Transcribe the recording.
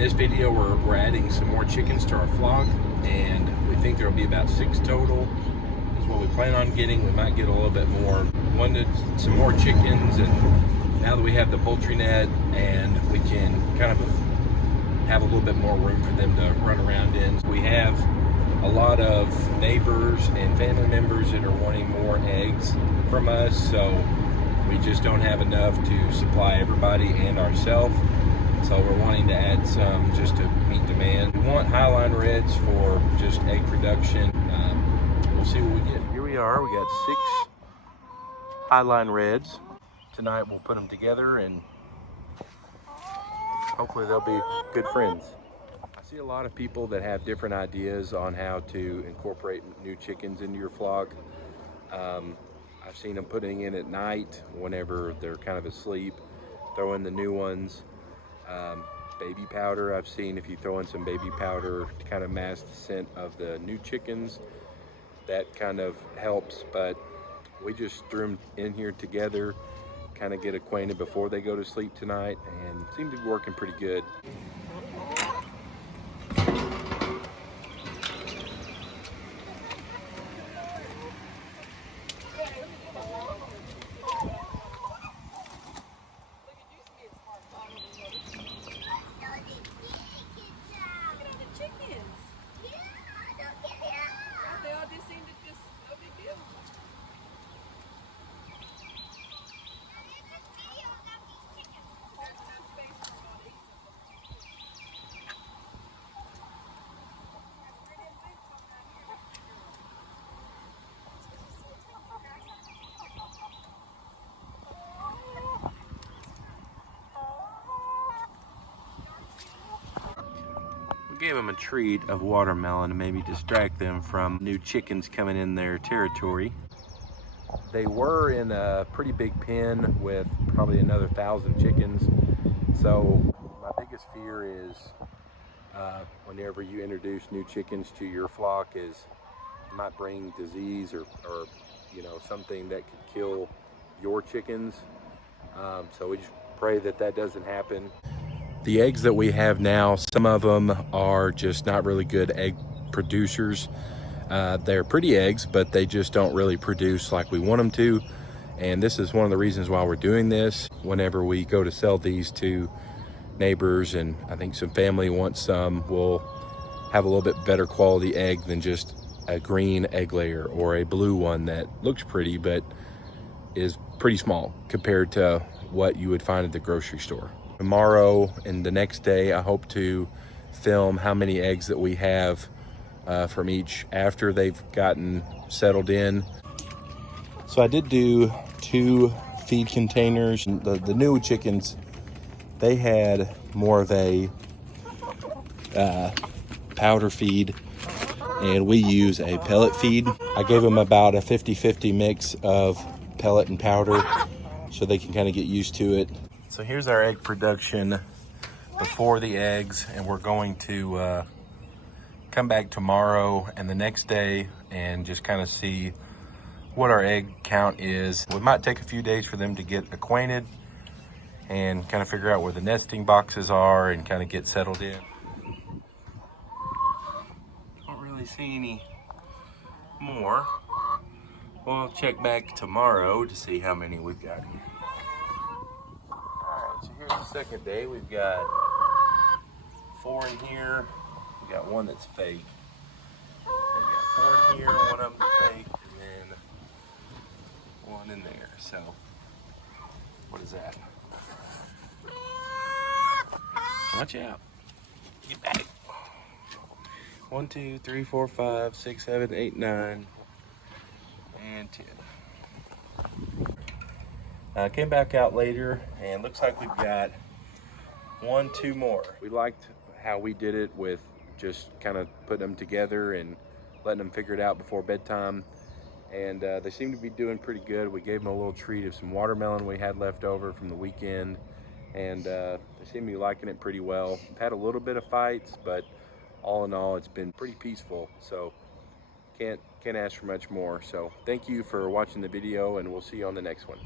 this video, we're adding some more chickens to our flock, and we think there'll be about 6 total is what we plan on getting. We might get a little bit more. Wanted some more chickens, and now that we have the poultry net and we can kind of have a little bit more room for them to run around in. We have a lot of neighbors and family members that are wanting more eggs from us, so we just don't have enough to supply everybody and ourselves. So we're wanting to add some just to meet demand. We want Hyline Reds for just egg production. We'll see what we get. Here we are, we got 6 Hyline Reds. Tonight we'll put them together and hopefully they'll be good friends. I see a lot of people that have different ideas on how to incorporate new chickens into your flock. I've seen them putting in at night whenever they're kind of asleep, throw in the new ones. Baby powder, I've seen if you throw in some baby powder to kind of mask the scent of the new chickens, that kind of helps. But we just threw them in here together, kind of get acquainted before they go to sleep tonight, and seem to be working pretty good. Gave them a treat of watermelon to maybe distract them from new chickens coming in their territory. They were in a pretty big pen with probably another 1,000 chickens. So my biggest fear is whenever you introduce new chickens to your flock is it might bring disease or you know, something that could kill your chickens. So we just pray that that doesn't happen. The eggs that we have now, some of them are just not really good egg producers. They're pretty eggs, but they just don't really produce like we want them to. And this is one of the reasons why we're doing this. Whenever we go to sell these to neighbors, and I think some family wants some, we'll have a little bit better quality egg than just a green egg layer or a blue one that looks pretty but is pretty small compared to what you would find at the grocery store. Tomorrow and the next day, I hope to film how many eggs that we have from each after they've gotten settled in. So I did do 2 feed containers. The new chickens, they had more of a powder feed, and we use a pellet feed. I gave them about a 50-50 mix of pellet and powder so they can kind of get used to it. So here's our egg production before the eggs, and we're going to come back tomorrow and the next day and just kind of see what our egg count is. We might take a few days for them to get acquainted and kind of figure out where the nesting boxes are and kind of get settled in. Don't really see any more. We'll check back tomorrow to see how many we've got here. So here's the second day. We've got 4 in here. We got 1 that's fake. We got 4 in here, 1 of them fake, and then 1 in there. So what is that? Watch out. Get back. 1, 2, 3, 4, 5, 6, 7, 8, 9, and 10. Came back out later and looks like we've got 1, 2 more. We liked how we did it with just kind of putting them together and letting them figure it out before bedtime. And they seem to be doing pretty good. We gave them a little treat of some watermelon we had left over from the weekend, and they seem to be liking it pretty well. We've had a little bit of fights, but all in all, it's been pretty peaceful. So can't ask for much more. So thank you for watching the video, and we'll see you on the next one.